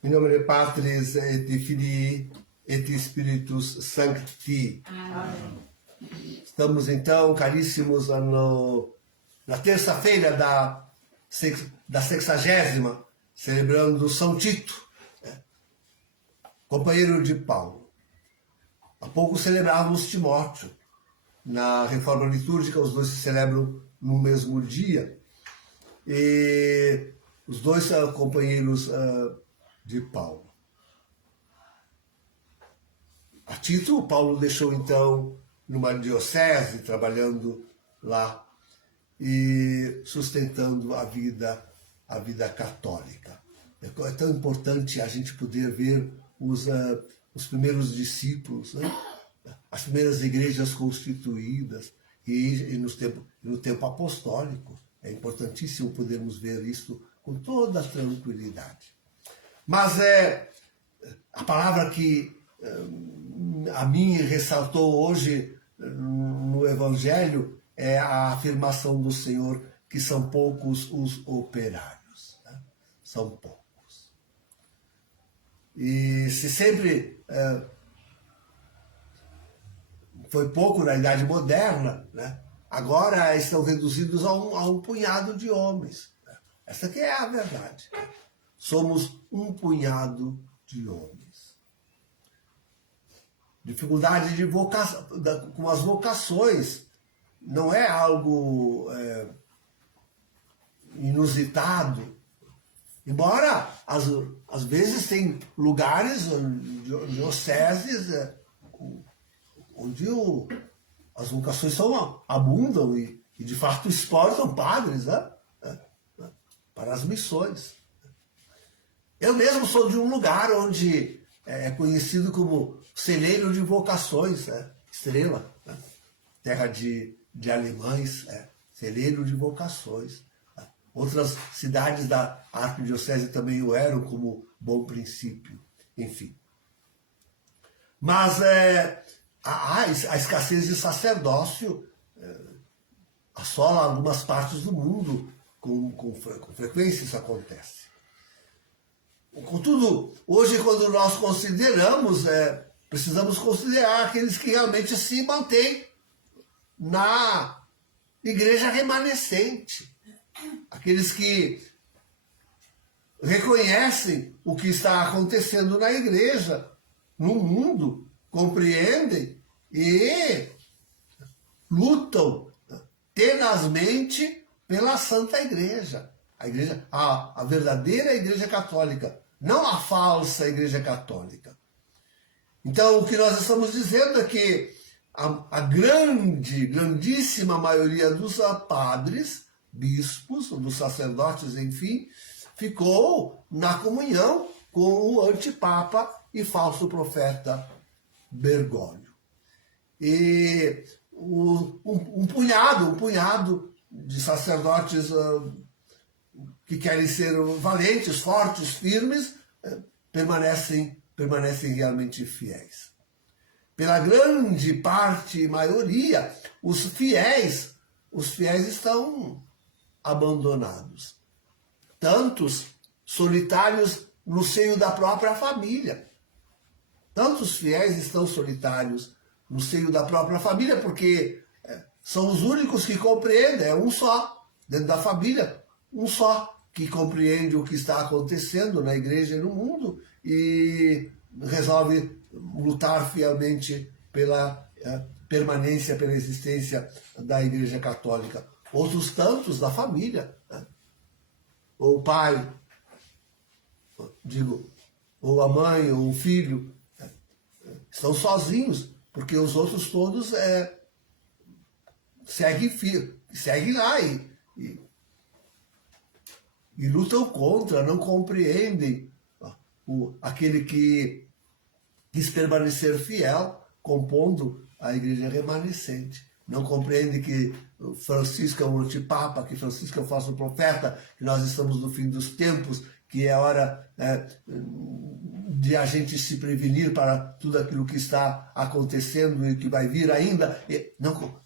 In nome Patris et Filii et Spiritus Sancti. Amém. Estamos então, caríssimos, na terça-feira da 60ª, celebrando São Tito, companheiro de Paulo. Há pouco celebrávamos Timóteo. Na reforma litúrgica, os dois se celebram no mesmo dia. E os dois são companheiros de Paulo. A Tito, Paulo deixou então numa diocese, trabalhando lá e sustentando a vida católica. É tão importante a gente poder ver os primeiros discípulos, né? As primeiras igrejas constituídas e no tempo apostólico. É importantíssimo podermos ver isso com toda a tranquilidade. Mas a palavra que a mim ressaltou hoje no Evangelho é a afirmação do Senhor que são poucos os operários. Né? São poucos. E se sempre foi pouco na Idade Moderna, né? Agora estão reduzidos a um punhado de homens. Essa que é a verdade. Somos um punhado de homens. Dificuldade com as vocações não é algo inusitado. Embora, às vezes, tem lugares, dioceses, onde as vocações abundam e, de fato, exportam padres, né? Para as missões. Eu mesmo sou de um lugar onde é conhecido como celeiro de vocações, Estrela, né? Terra de alemães, celeiro de vocações. Outras cidades da arquidiocese também o eram, como Bom Princípio, enfim. Mas a escassez de sacerdócio assola algumas partes do mundo, com frequência isso acontece. Contudo, hoje, quando nós consideramos, precisamos considerar aqueles que realmente se mantêm na igreja remanescente. Aqueles que reconhecem o que está acontecendo na igreja, no mundo, compreendem e lutam tenazmente pela Santa Igreja. A verdadeira Igreja Católica, não a falsa Igreja Católica. Então, o que nós estamos dizendo é que a grandíssima maioria dos padres, bispos, dos sacerdotes, enfim, ficou na comunhão com o antipapa e falso profeta Bergoglio. E um punhado de sacerdotes que querem ser valentes, fortes, firmes, permanecem realmente fiéis. Pela grande parte e maioria, os fiéis estão abandonados. Tantos solitários no seio da própria família. Tantos fiéis estão solitários no seio da própria família, porque são os únicos que compreendem, é um só, dentro da família, um só que compreende o que está acontecendo na igreja e no mundo e resolve lutar fielmente pela permanência, pela existência da Igreja Católica. Outros tantos da família, né? Ou o pai, ou a mãe, ou o filho, estão sozinhos, porque os outros todos seguem lá e lutam contra, não compreendem aquele que quis permanecer fiel, compondo a igreja remanescente. Não compreende que Francisco é um antipapa, que Francisco é um falso profeta, que nós estamos no fim dos tempos, que é hora de a gente se prevenir para tudo aquilo que está acontecendo e que vai vir ainda.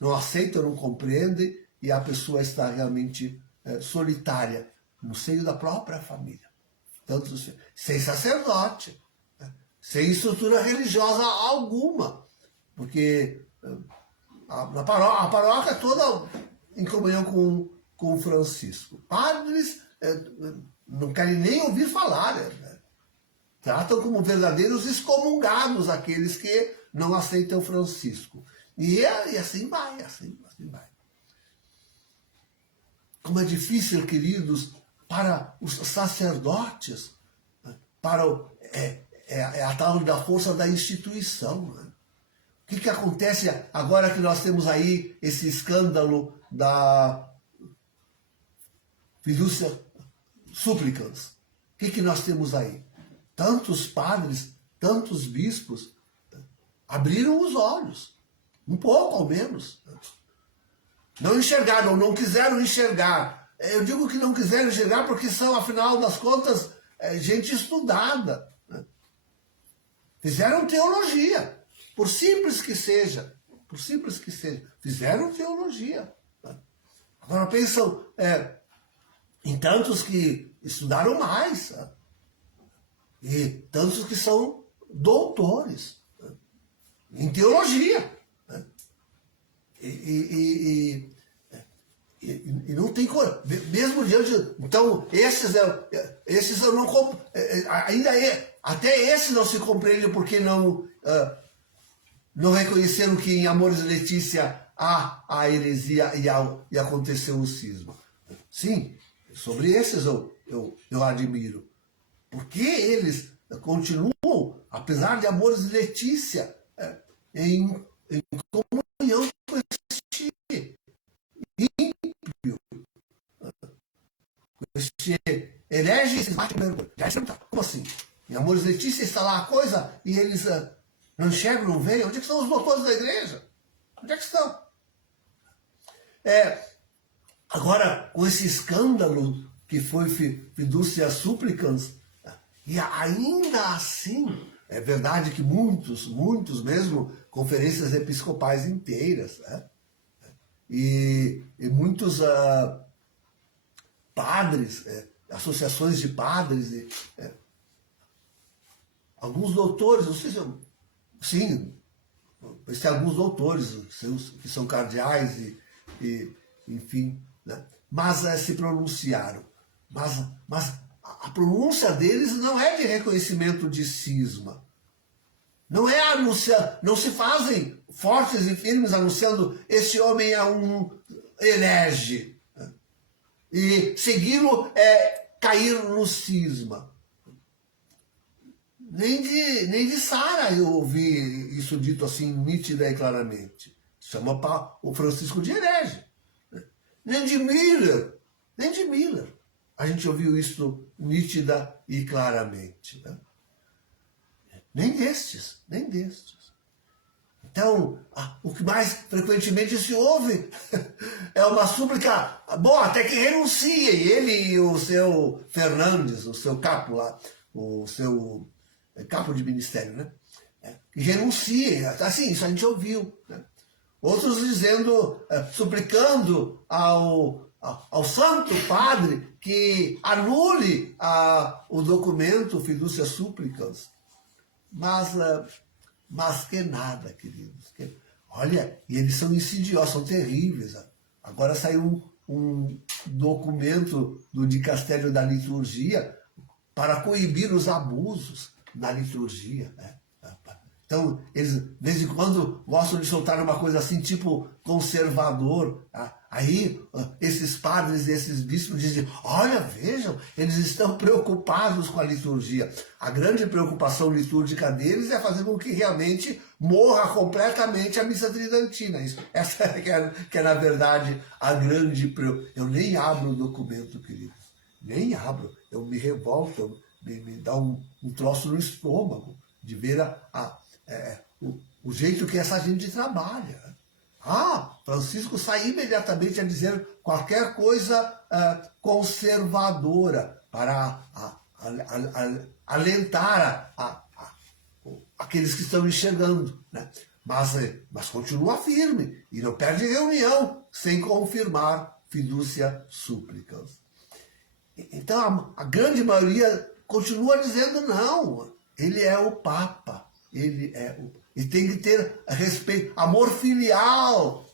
Não aceita, não compreende, e a pessoa está realmente solitária no seio da própria família. sem sacerdote, né? Sem estrutura religiosa alguma, porque a paróquia é toda em comunhão com Francisco. Padres não querem nem ouvir falar, né? Tratam como verdadeiros excomungados aqueles que não aceitam Francisco. E assim vai, assim vai. Como é difícil, queridos, para os sacerdotes, né? A tal da força da instituição. Né? O que acontece agora que nós temos aí esse escândalo da Fiducia Supplicans? O que nós temos aí? Tantos padres, tantos bispos abriram os olhos, um pouco ao menos. Não enxergaram, não quiseram enxergar. Eu digo que não quiseram enxergar porque são, afinal das contas, gente estudada. Né? Fizeram teologia, por simples que seja. Fizeram teologia. Né? Agora pensam em tantos que estudaram mais. Né? E tantos que são doutores, né? Em teologia. Né? E não tem cor. Mesmo diante. Então, esses eu não. Até esses não se compreendem porque não reconheceram que em Amoris Laetitia há a heresia e aconteceu o cisma. Sim, sobre esses eu admiro. Porque eles continuam, apesar de Amoris Laetitia, em comunhão com este ímpio, com este herege e sistemático. Como assim? Em Amoris Laetitia está lá a coisa e eles não enxergam, não veem. Onde é que estão os doutores da igreja? Onde é que estão? Agora, com esse escândalo que foi Fiducia Supplicans, e ainda assim, é verdade que muitos mesmo, conferências episcopais inteiras, né? E muitos padres, associações de padres, alguns doutores, não sei se sim, tem alguns doutores que são cardeais e enfim, né? Mas se pronunciaram. Mas a pronúncia deles não é de reconhecimento de cisma. Não não se fazem fortes e firmes anunciando esse homem é um herege. Né? E segui-lo é cair no cisma. Nem de Sara eu ouvi isso dito assim nítida e claramente. Chama o Francisco de herege. Nem de Miller. A gente ouviu isso nítida e claramente. Né? Nem destes. Então, o que mais frequentemente se ouve é uma súplica, bom, até que renuncie, ele e o seu Fernandes, o seu capo lá, o seu capo de ministério, né? Que renuncie, assim, isso a gente ouviu. Né? Outros dizendo, suplicando ao Santo Padre que anule o documento Fiducia Supplicans. Mas que nada, queridos. Olha, e eles são insidiosos, são terríveis. Agora saiu um documento do Dicastério da Liturgia para coibir os abusos na liturgia. Né? Então, eles, de vez em quando, gostam de soltar uma coisa assim, tipo conservador. Aí, esses padres e esses bispos dizem, olha, vejam, eles estão preocupados com a liturgia. A grande preocupação litúrgica deles é fazer com que realmente morra completamente a missa tridentina. Essa que é, na verdade, a grande preocupação. Eu nem abro o documento, queridos. Nem abro. Eu me revolto, me dá um troço no estômago de ver o jeito que essa gente trabalha. Francisco sai imediatamente a dizer qualquer coisa conservadora para alentar aqueles que estão enxergando. Né? Mas continua firme e não perde reunião sem confirmar Fiducia Supplicans. Então a grande maioria continua dizendo não, ele é o Papa, e tem que ter respeito, amor filial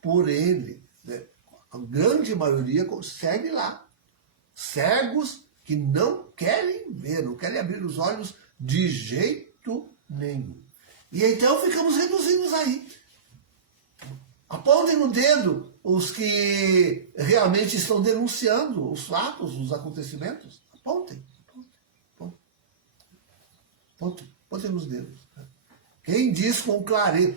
por ele. Né? A grande maioria segue lá, cegos que não querem ver, não querem abrir os olhos de jeito nenhum. E então ficamos reduzidos aí. Apontem no dedo os que realmente estão denunciando os fatos, os acontecimentos. Apontem. Apontem nos dedos. Quem diz com clareza,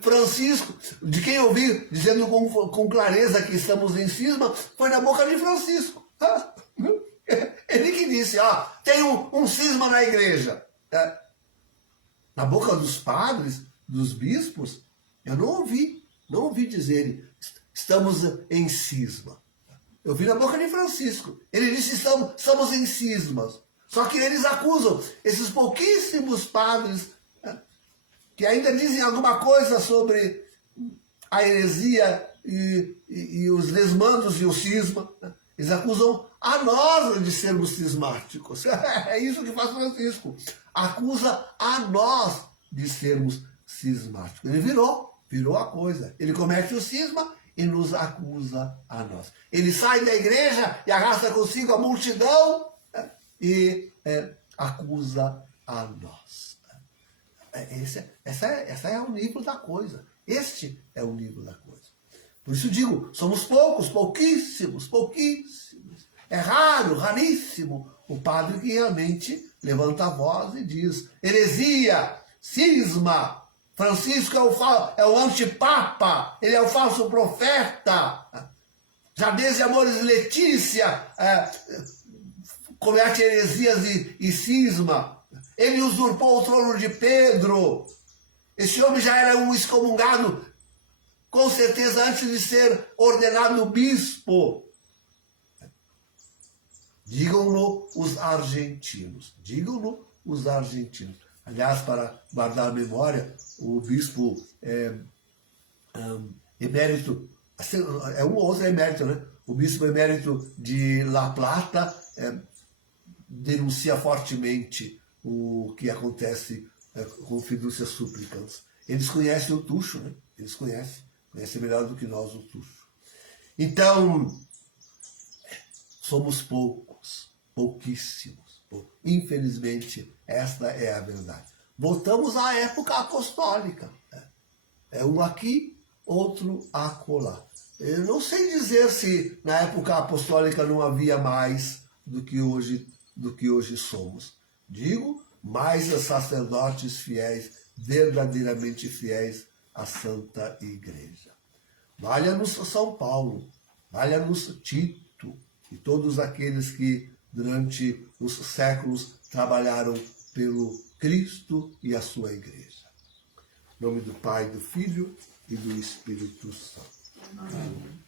Francisco, de quem eu ouvi dizendo com clareza que estamos em cisma, foi na boca de Francisco. Ele que disse, tem um cisma na igreja. Na boca dos padres, dos bispos, eu não ouvi dizerem, estamos em cisma. Eu vi na boca de Francisco. Ele disse, estamos em cismas. Só que eles acusam esses pouquíssimos padres que ainda dizem alguma coisa sobre a heresia e os desmandos e o cisma. Eles acusam a nós de sermos cismáticos. É isso que faz Francisco. Acusa a nós de sermos cismáticos. Ele virou a coisa. Ele comete o cisma e nos acusa a nós. Ele sai da igreja e arrasta consigo a multidão e acusa a nós. Essa é o nível da coisa. Este é o nível da coisa. Por isso digo, somos pouquíssimos. É raríssimo o padre que realmente levanta a voz e diz, heresia, cisma, Francisco é o antipapa, ele é o falso profeta, Jardins de Amores Letícia comete heresias e cisma, ele usurpou o trono de Pedro, esse homem já era um excomungado, com certeza antes de ser ordenado bispo. Digam-no os argentinos. Aliás, para guardar a memória, o bispo emérito, é um ou outro emérito, né? O bispo emérito de La Plata denuncia fortemente o que acontece com Fiducia Supplicans. Eles conhecem o Tuxo, né? Eles conhecem melhor do que nós o Tuxo. Então, somos pouquíssimos. Infelizmente, esta é a verdade. Voltamos à época apostólica. É um aqui, outro acolá. Eu não sei dizer se na época apostólica não havia mais do que hoje somos. Digo, mais sacerdotes fiéis, verdadeiramente fiéis à Santa Igreja. Valha-nos São Paulo, valha-nos Tito e todos aqueles que durante os séculos trabalharam pelo Cristo e a sua Igreja. Em nome do Pai, do Filho e do Espírito Santo. Amém.